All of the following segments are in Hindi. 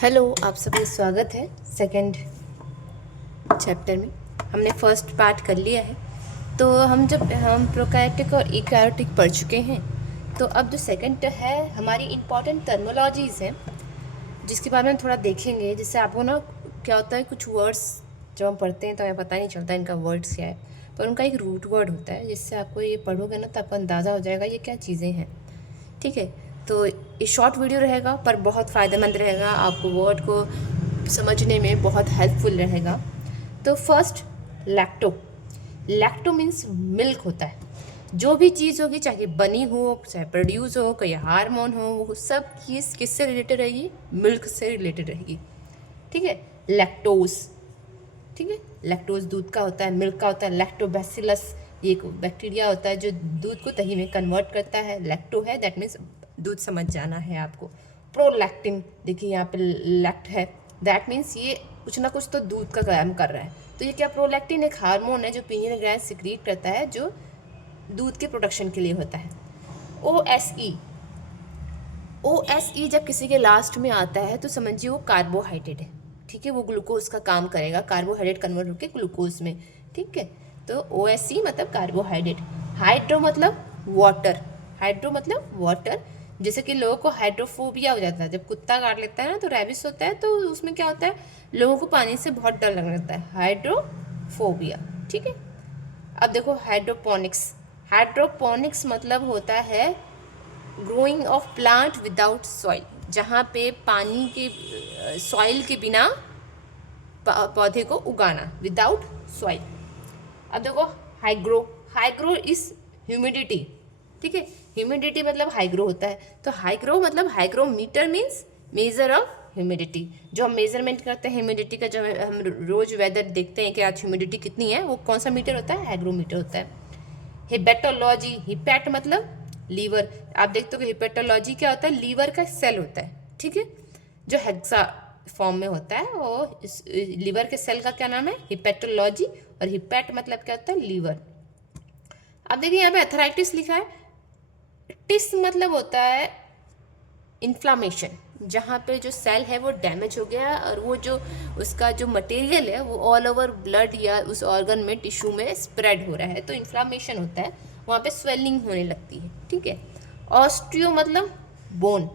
हेलो, आप सभी स्वागत है सेकंड चैप्टर में। हमने फर्स्ट पार्ट कर लिया है। तो हम प्रोकैरियोटिक और यूकैरियोटिक पढ़ चुके हैं। तो अब जो सेकंड है हमारी इम्पॉर्टेंट टर्मिनोलॉजीज़ हैं, जिसके बारे में थोड़ा देखेंगे, जिससे आपको ना क्या होता है, कुछ वर्ड्स जब हम पढ़ते हैं तो हमें पता नहीं चलता इनका वर्ड्स क्या है, पर उनका एक रूट वर्ड होता है, जिससे आपको ये पढ़ोगे ना तो आपको अंदाज़ा हो जाएगा ये क्या चीज़ें हैं। ठीक है, तो ये शॉर्ट वीडियो रहेगा पर बहुत फ़ायदेमंद रहेगा, आपको वर्ड को समझने में बहुत हेल्पफुल रहेगा। तो first, lacto. Lacto means milk होता है। जो भी चीज़ होगी, चाहे बनी हो, चाहे प्रोड्यूस हो, कोई हार्मोन हो, वो सब चीज़ किससे रिलेटेड रहेगी? मिल्क से रिलेटेड रहेगी। ठीक है, लैक्टोज। ठीक है, लैक्टोज दूध का होता है, मिल्क का होता है। लैक्टोबैसिलस ये एक बैक्टीरिया होता है जो दूध को दही में कन्वर्ट करता है। लैक्टो है, दैट मीन्स दूध समझ जाना है आपको। प्रोलैक्टिन, देखिए यहाँ पे लैक्ट है, दैट मीन्स ये कुछ ना कुछ तो दूध का काम कर रहा है। तो ये क्या, प्रोलैक्टिन एक हार्मोन है जो पीनियल ग्लैंड सिक्रीट करता है, जो दूध के प्रोडक्शन के लिए होता है। ओ एस ई जब किसी के लास्ट में आता है तो समझिए वो कार्बोहाइड्रेट है। ठीक है, वो ग्लूकोज का काम करेगा, कार्बोहाइड्रेट कन्वर्ट होकर ग्लूकोज में। ठीक है, तो ओ एस ई मतलब कार्बोहाइड्रेट। हाइड्रो मतलब वाटर। हाइड्रो मतलब वाटर। जैसे कि लोगों को हाइड्रोफोबिया हो जाता है, जब कुत्ता काट लेता है ना तो रैबिस होता है, तो उसमें क्या होता है, लोगों को पानी से बहुत डर लगने लगता है, हाइड्रोफोबिया। ठीक है, अब देखो हाइड्रोपोनिक्स। हाइड्रोपोनिक्स मतलब होता है growing of plant without soil, जहाँ पे पानी के सॉइल के बिना पौधे को उगाना, विदाउट सॉइल। अब देखो हाइग्रो। Hygro is humidity. ठीक है, ह्यूमिडिटी मतलब हाइग्रो होता है। तो हाइग्रो मतलब hygrometer means measure of humidity. जो हम मेजरमेंट करते हैं ह्यूमिडिटी का, जो हम रोज वेदर देखते हैं कि आज ह्यूमिडिटी कितनी है, वो कौन सा मीटर होता है? हाइग्रोमीटर होता है। हिपेटोलॉजी। हिपैट मतलब लीवर। आप देखते हो कि हिपेटोलॉजी क्या होता है? लीवर का सेल होता है। ठीक है, जो हेक्सा फॉर्म में होता है, वो इस लीवर के सेल का क्या नाम है? हिपेटोलॉजी। और हिपैट मतलब क्या होता है? लीवर। अब देखिए यहाँ पे एथराइटिस लिखा है। टिस मतलब होता है इन्फ्लामेशन, जहाँ पे जो सेल है वो डैमेज हो गया और वो जो उसका जो मटेरियल है वो ऑल ओवर ब्लड या उस ऑर्गन में, टिश्यू में स्प्रेड हो रहा है, तो इन्फ्लामेशन होता है, वहाँ पे स्वेलिंग होने लगती है। ठीक है, ऑस्टियो मतलब बोन।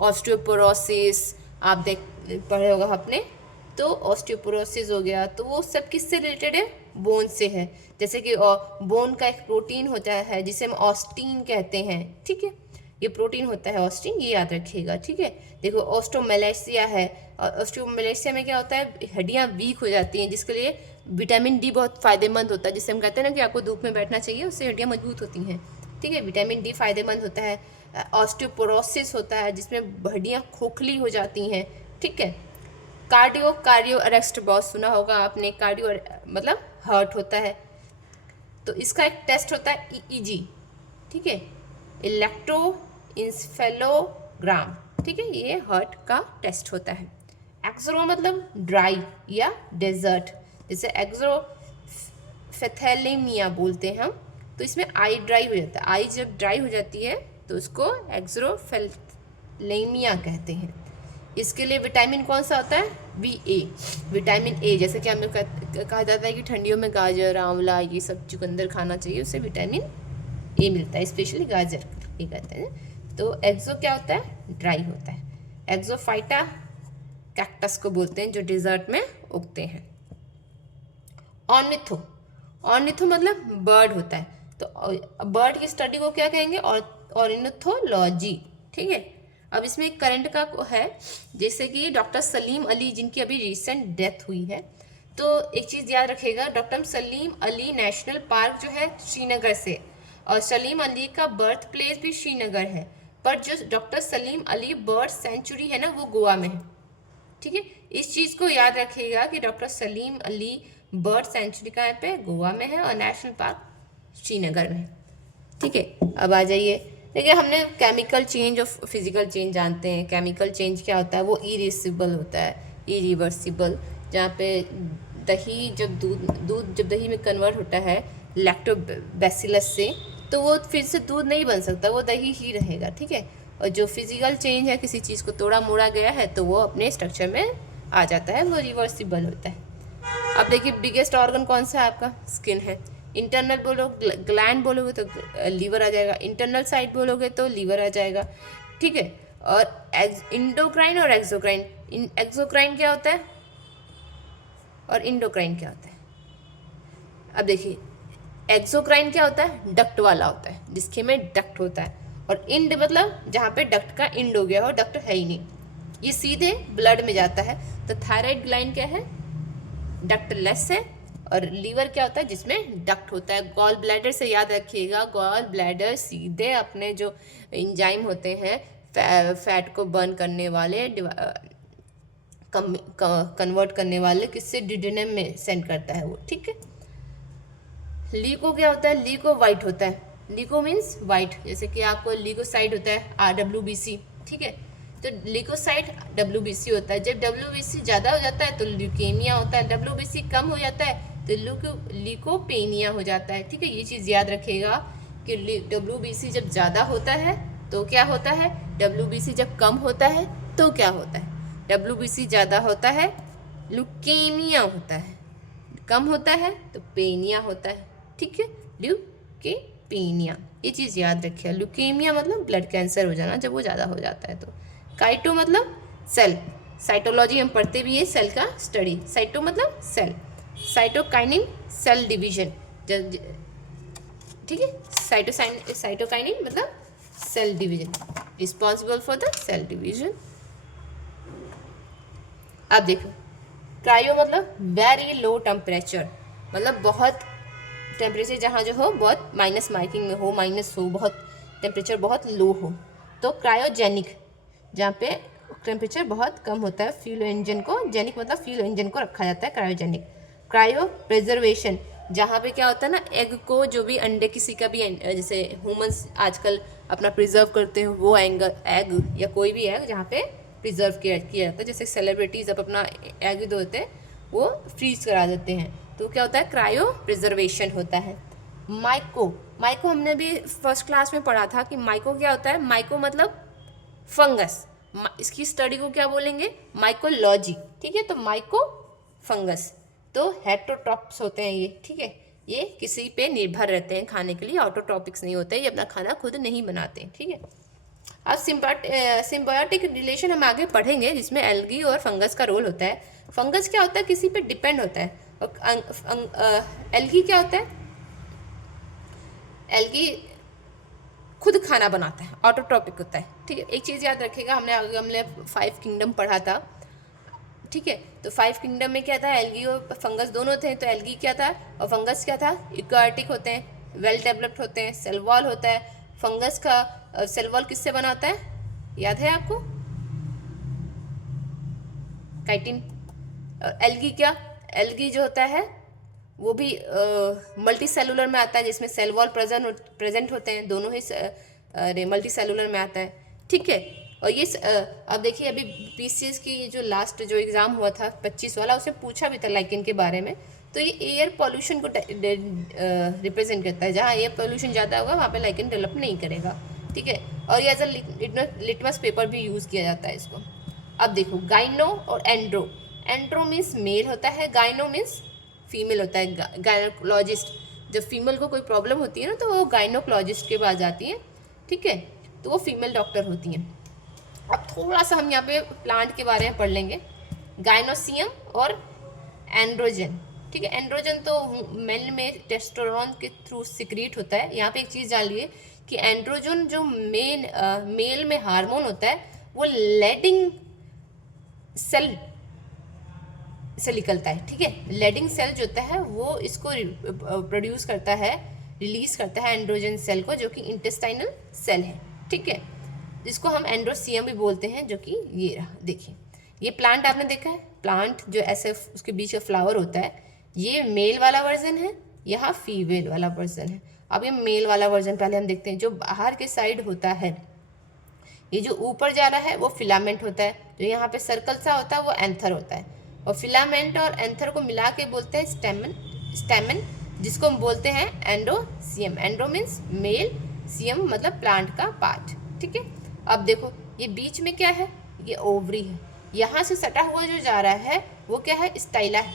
ऑस्टियोपोरोसिस आप देख पढ़े होगा आपने, तो ऑस्टियोपोरोसिस हो गया, तो वो सब किससे रिलेटेड है? बोन से है। जैसे कि बोन का एक प्रोटीन होता है जिसे हम ऑस्टीन कहते हैं। ठीक है, ये प्रोटीन होता है ऑस्टिन, ये याद रखिएगा। ठीक है, देखो ऑस्टोमेलेसिया है, और ऑस्टोमेलेसिया में क्या होता है, हड्डियाँ वीक हो जाती हैं, जिसके लिए विटामिन डी बहुत फायदेमंद होता है, जिससे हम कहते हैं ना कि आपको धूप में बैठना चाहिए, उससे हड्डियाँ मजबूत होती हैं। ठीक है, विटामिन डी फायदेमंद होता है। ऑस्टियोपोरोसिस होता है जिसमें हड्डियाँ खोखली हो जाती हैं। ठीक है, कार्डियो अरेस्ट बहुत सुना होगा आपने, कार्डियो मतलब हार्ट होता है, तो इसका एक टेस्ट होता है ईईजी। ठीक है, इलेक्ट्रोइंसेफेलोग्राम। ठीक है, ये हार्ट का टेस्ट होता है। एक्सरो मतलब ड्राई या डेजर्ट, जैसे एक्सरोफेथेलेमिया बोलते हैं हम, तो इसमें आई ड्राई हो जाता है। आई जब ड्राई हो जाती है तो उसको एक्सरोफेथेलेमिया कहते हैं। इसके लिए विटामिन कौन सा होता है? B A, vitamin A. जैसे कि हमें कहा जाता है कि ठंडियों में गाजर, आंवला, ये सब चुकंदर खाना चाहिए, उससे विटामिन ए मिलता है, स्पेशली गाजर ये कहते हैं। तो एक्सो क्या होता है? ड्राई होता है। एक्सोफाइटा कैक्टस को बोलते हैं, जो डिजर्ट में उगते हैं। ऑर्निथो। ऑर्निथो मतलब बर्ड होता है, तो बर्ड की स्टडी को क्या कहेंगे? ऑर्निथोलॉजी। ठीक है, अब इसमें एक करंट का है, जैसे कि डॉक्टर सलीम अली, जिनकी अभी रिसेंट डेथ हुई है, तो एक चीज़ याद रखिएगा, doctor Salim Ali national park जो है श्रीनगर से, और सलीम अली का बर्थ प्लेस भी श्रीनगर है, पर जो doctor Salim Ali bird sanctuary है ना, वो गोवा में है। ठीक है, इस चीज़ को याद रखिएगा कि doctor Salim Ali bird sanctuary कहाँ पे? गोवा में है, और नेशनल पार्क श्रीनगर में है। ठीक है, अब आ जाइए, देखिए हमने केमिकल चेंज और फिजिकल चेंज जानते हैं। केमिकल चेंज क्या होता है? वो इरिवर्सिबल होता है, इरिवर्सिबल, जहाँ पे दही जब दूध जब दही में कन्वर्ट होता है लैक्टोबैसिलस से, तो वो फिर से दूध नहीं बन सकता, वो दही ही रहेगा। ठीक है, और जो फिजिकल चेंज है, किसी चीज़ को तोड़ा मोड़ा गया है तो वो अपने स्ट्रक्चर में आ जाता है, वो रिवर्सिबल होता है। अब देखिए बिगेस्ट ऑर्गन कौन सा है आपका, स्किन है। इंटरनल बोलो ग्लैंड बोलोगे तो लीवर आ जाएगा, इंटरनल साइड बोलोगे तो लीवर आ जाएगा, ठीक है। और इंडोक्राइन और एक्सोक्राइन, एक्सोक्राइन क्या होता है और इंडोक्राइन क्या होता है। अब देखिए एक्सोक्राइन क्या होता है, डक्ट वाला होता है, जिसके में डक्ट होता है, और इंड मतलब जहाँ पे डक्ट का इंड हो गया हो, डक्ट है ही नहीं, ये सीधे ब्लड में जाता है। तो थायराइड ग्लैंड क्या है, डक्टलेस है। और लीवर क्या होता है, जिसमें डक्ट होता है। गॉल ब्लैडर से याद रखिएगा, गॉल ब्लैडर सीधे अपने जो एंजाइम होते हैं फैट को बर्न करने वाले, कन्वर्ट करने वाले, किससे, डिडेनम में सेंड करता है वो, ठीक है। लीको क्या होता है, लीको वाइट होता है, लीको मीन्स वाइट, जैसे कि आपको लीकोसाइड होता है RWBC, ठीक है। तो लीकोसाइड WBC होता है। जब WBC ज़्यादा हो जाता है तो ल्यूकेमिया होता है, WBC कम हो जाता है तो लीकोपेनिया हो जाता है, ठीक है। ये चीज़ याद रखिएगा कि WBC जब ज़्यादा होता है तो क्या होता है, WBC जब कम होता है तो क्या होता है। WBC ज़्यादा होता है ल्यूकेमिया होता है, कम होता है तो पेनिया होता है, ठीक है, ल्यूकेमिया। ये चीज़ याद रखिए, ल्यूकेमिया मतलब ब्लड कैंसर हो जाना जब वो ज़्यादा हो जाता है तो। काइटो मतलब सेल, साइटोलॉजी हम पढ़ते भी है, सेल का स्टडी। साइटो मतलब सेल, साइटोकाइनिन सेल डिवीजन, ठीक है। साइटोकाइनिन मतलब cell division, responsible for the cell division. अब देखो क्रायो मतलब वेरी लो टेम्परेचर, मतलब बहुत टेम्परेचर जहाँ जो हो बहुत माइनस मार्किंग में हो, माइनस हो, बहुत टेम्परेचर बहुत लो हो, तो क्रायोजेनिक जहाँ पे टेम्परेचर बहुत कम होता है, फ्यूल इंजन को, जेनिक मतलब फ्यूल इंजन को रखा जाता है क्रायोजेनिक। क्रायो प्रिजर्वेशन, जहाँ पे क्या होता है ना, एग को, जो भी अंडे किसी का भी, जैसे ह्यूमंस आजकल अपना प्रिजर्व करते हैं, वो एग या कोई भी एग जहाँ पे प्रिजर्व किया जाता है, जैसे सेलिब्रिटीज अब अपना एग जो होते हैं वो फ्रीज करा देते हैं, तो क्या होता है, क्रायो प्रिजर्वेशन होता है। माइको हमने भी फर्स्ट क्लास में पढ़ा था कि माइको क्या होता है। माइको मतलब फंगस, इसकी स्टडी को क्या बोलेंगे, माइकोलॉजी, ठीक है। तो माइको फंगस, तो हेट्रोट्रॉप्स होते हैं ये, ठीक है। ये किसी पे निर्भर रहते हैं खाने के लिए, ऑटोट्रॉपिक्स नहीं होते, ये अपना खाना खुद नहीं बनाते हैं, ठीक है। अब सिम्बायोटिक रिलेशन हम आगे पढ़ेंगे, जिसमें एल्गी और फंगस का रोल होता है। फंगस क्या होता है, किसी पे डिपेंड होता है, और एल्गी क्या होता है, एल्गी खुद खाना बनाता है, ऑटोट्रॉपिक होता है, ठीक है। एक चीज़ याद रखिएगा, हमने 5 किंगडम पढ़ा था, ठीक है। तो 5 किंगडम में क्या था, एल्गी और फंगस दोनों थे। तो एल्गी क्या था और फंगस क्या था, इक्वाटिक होते हैं, वेल डेवलप्ड होते हैं, सेल वॉल होता है। फंगस का सेल वॉल किससे बनाता है, याद है आपको, काइटिन। और एल्गी क्या, एल्गी जो होता है वो भी मल्टी सेलुलर में आता है, जिसमें सेल वॉल प्रेजेंट होते हैं, दोनों ही मल्टी सेलुलर में आता है, ठीक है। और ये अब देखिए अभी PCS की जो लास्ट जो एग्ज़ाम हुआ था 25 वाला, उसमें पूछा भी था लाइकेन के बारे में। तो ये एयर पॉल्यूशन को रिप्रेजेंट करता है, जहाँ एयर पॉल्यूशन ज़्यादा होगा वहाँ पे लाइकेन डेवलप नहीं करेगा, ठीक है। और ये एज अ लिटमस पेपर भी यूज़ किया जाता है इसको। अब देखो गाइनो और एंड्रो, एंड्रो मीन्स मेल होता है, गाइनो मीन्स फीमेल होता है। गायनोकोलॉजिस्ट, जब फीमेल को कोई प्रॉब्लम होती है ना तो वो गायनोकोलॉजिस्ट के पास जाती हैं, ठीक है, तो वो फीमेल डॉक्टर होती हैं। अब थोड़ा सा हम यहाँ पे प्लांट के बारे में पढ़ लेंगे, गायनोसियम और एंड्रोजन, ठीक है। एंड्रोजन तो मेल में टेस्टोस्टेरोन के थ्रू सिक्रीट होता है। यहाँ पे एक चीज़ जान लिए कि एंड्रोजन जो मेल में हार्मोन होता है वो लेडिंग सेल से निकलता है, ठीक है। लेडिंग सेल जो होता है वो इसको प्रोड्यूस करता है, रिलीज करता है एंड्रोजन सेल को, जो कि इंटेस्टाइनल सेल है, ठीक है, जिसको हम एंड्रोसियम भी बोलते हैं, जो कि ये रहा। देखिए ये प्लांट आपने देखा है, प्लांट जो ऐसे उसके बीच में फ्लावर होता है, ये मेल वाला वर्जन है, यहाँ फीमेल वाला वर्जन है। अब ये मेल वाला वर्जन पहले हम देखते हैं। जो बाहर के साइड होता है, ये जो ऊपर जा रहा है वो फिलामेंट होता है, जो यहाँ पे सर्कल सा होता है वो एंथर होता है, और फिलामेंट और एंथर को मिला के बोलते हैं स्टेमन, जिसको हम बोलते हैं एंडोसियम। एंडो मीन्स मेल, सियम मतलब प्लांट का पार्ट, ठीक है। अब देखो ये बीच में क्या है, ये ओवरी है, यहाँ से सटा हुआ जो जा रहा है वो क्या है, स्टाइला है,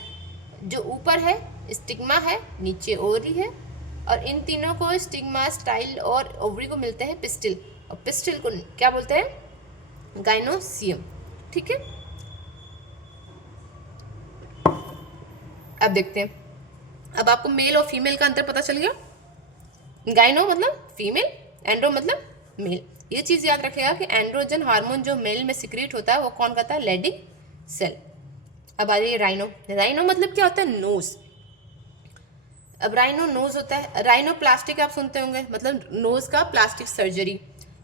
जो ऊपर है स्टिग्मा है, नीचे ओवरी है, और इन तीनों को स्टिग्मा, स्टाइल और ओवरी को मिलते हैं पिस्टिल, और पिस्टिल को क्या बोलते हैं, गाइनोसियम। ठीक है, अब देखते हैं, अब आपको मेल और फीमेल का अंतर पता चल गया। गाइनो मतलब फीमेल, एंड्रो मतलब मेल। ये चीज़ याद रखेगा कि एंड्रोजन हार्मोन जो मेल में सिक्रीट होता है वो कौन करता है, लेडिंग सेल। अब आ जाइए राइनो। राइनो मतलब क्या होता है, नोज। अब राइनो नोज होता है, राइनो प्लास्टिक आप सुनते होंगे, मतलब नोज का प्लास्टिक सर्जरी।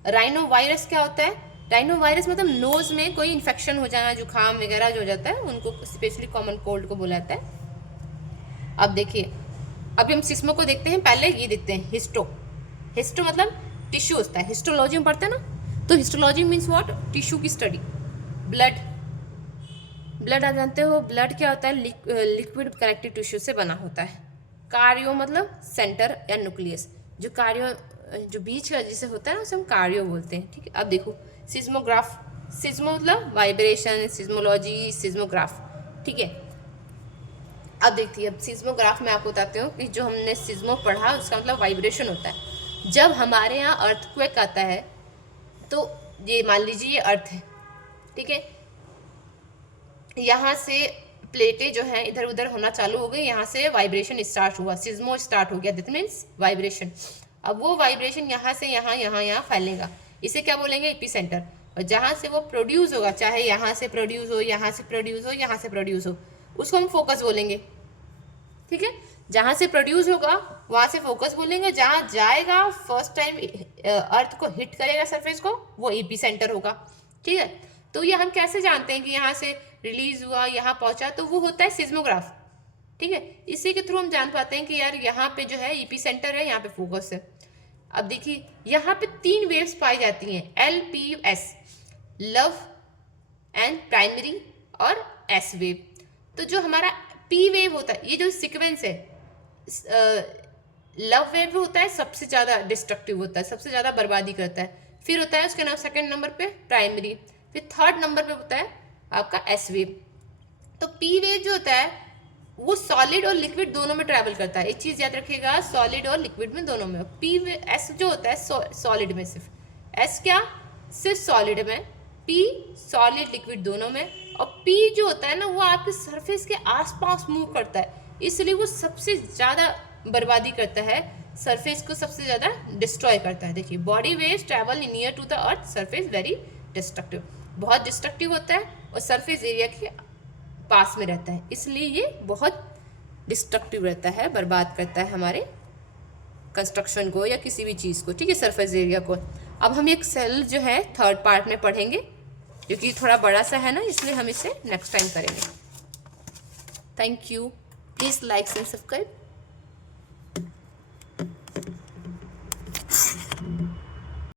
राइनो वायरस क्या होता है, राइनो वायरस मतलब नोज में कोई इन्फेक्शन हो जाना, जुकाम वगैरह जो हो जाता है उनको स्पेशली कॉमन कोल्ड को बोला जाता है। अब देखिए, अभी हम सिस्मो को देखते हैं, पहले ये देखते हैं हिस्टो। हिस्टो मतलब टिश्यू होता है, हिस्टोलॉजी में पढ़ते हैं ना, तो हिस्टोलॉजी मीन्स व्हाट, टिश्यू की स्टडी। ब्लड, ब्लड आप जानते हो, ब्लड क्या होता है, लिक्विड कनेक्टिव टिश्यू से बना होता है। कार्यो मतलब सेंटर या न्यूक्लियस, जो कार्यो जो बीच का जिसे होता है ना उसे हम कार्यो बोलते हैं। ठीक है, अब देखो सिस्मोग्राफ, सिस्मो मतलब वाइब्रेशन, सिस्मोलॉजी, सिस्मोग्राफ। ठीक है, अब देखिए, अब सिस्मोग्राफ में आपको बताती हूँ कि जो हमने सिस्मो पढ़ा उसका मतलब वाइब्रेशन होता है। जब हमारे यहाँ अर्थक्वेक आता है तो ये मान लीजिए ये अर्थ है, ठीक है, यहाँ से प्लेटें जो हैं इधर उधर होना चालू हो गई, यहाँ से वाइब्रेशन स्टार्ट हुआ, सिस्मो स्टार्ट हो गया, दैट मीन्स वाइब्रेशन। अब वो वाइब्रेशन यहाँ से यहाँ यहाँ यहाँ फैलेगा, इसे क्या बोलेंगे, एपिसेंटर। और जहाँ से वो प्रोड्यूस होगा, चाहे यहाँ से प्रोड्यूस हो, यहाँ से प्रोड्यूस हो, यहाँ से प्रोड्यूस हो, उसको हम फोकस बोलेंगे। ठीक है, जहाँ से प्रोड्यूस होगा वहाँ से फोकस बोलेंगे, जहाँ जाएगा फर्स्ट टाइम अर्थ को हिट करेगा सरफेस को, वो एपिसेंटर होगा। ठीक है, तो ये हम कैसे जानते हैं कि यहाँ से रिलीज हुआ, यहाँ पहुँचा, तो वो होता है सिस्मोग्राफ। ठीक है, इसी के थ्रू हम जान पाते हैं कि यार यहाँ पे जो है एपिसेंटर है, यहाँ पे फोकस है। अब देखिए, यहाँ पे 3 वेव्स पाई जाती हैं, LPS, लव एंड प्राइमरी, और S वेव। तो जो हमारा P वेव होता है, ये जो सीक्वेंस है, लव वेव होता है सबसे ज़्यादा डिस्ट्रक्टिव होता है, सबसे ज़्यादा बर्बादी करता है, फिर होता है उसके नाम सेकंड नंबर पे प्राइमरी, फिर थर्ड नंबर पे होता है आपका S वेव। तो P वेव जो होता है वो सॉलिड और लिक्विड दोनों में ट्रैवल करता है, एक चीज़ याद रखिएगा, सॉलिड और लिक्विड में दोनों में। S जो होता है सॉलिड में, सिर्फ S क्या, सिर्फ सॉलिड में, P सॉलिड लिक्विड दोनों में, और P जो होता है ना वो आपके सरफेस के आसपास मूव करता है, इसलिए वो सबसे ज़्यादा बर्बादी करता है, सरफेस को सबसे ज़्यादा डिस्ट्रॉय करता है। देखिए, body waves travel near to the earth surface very destructive, बहुत डिस्ट्रक्टिव होता है और सरफेस एरिया के पास में रहता है, इसलिए ये बहुत डिस्ट्रक्टिव रहता है, बर्बाद करता है हमारे कंस्ट्रक्शन को या किसी भी चीज़ को। ठीक है, सरफेस एरिया को। अब हम एक सेल जो है थर्ड पार्ट में पढ़ेंगे, क्योंकि थोड़ा बड़ा सा है ना, इसलिए हम इसे नेक्स्ट टाइम करेंगे। Thank you, please like and subscribe.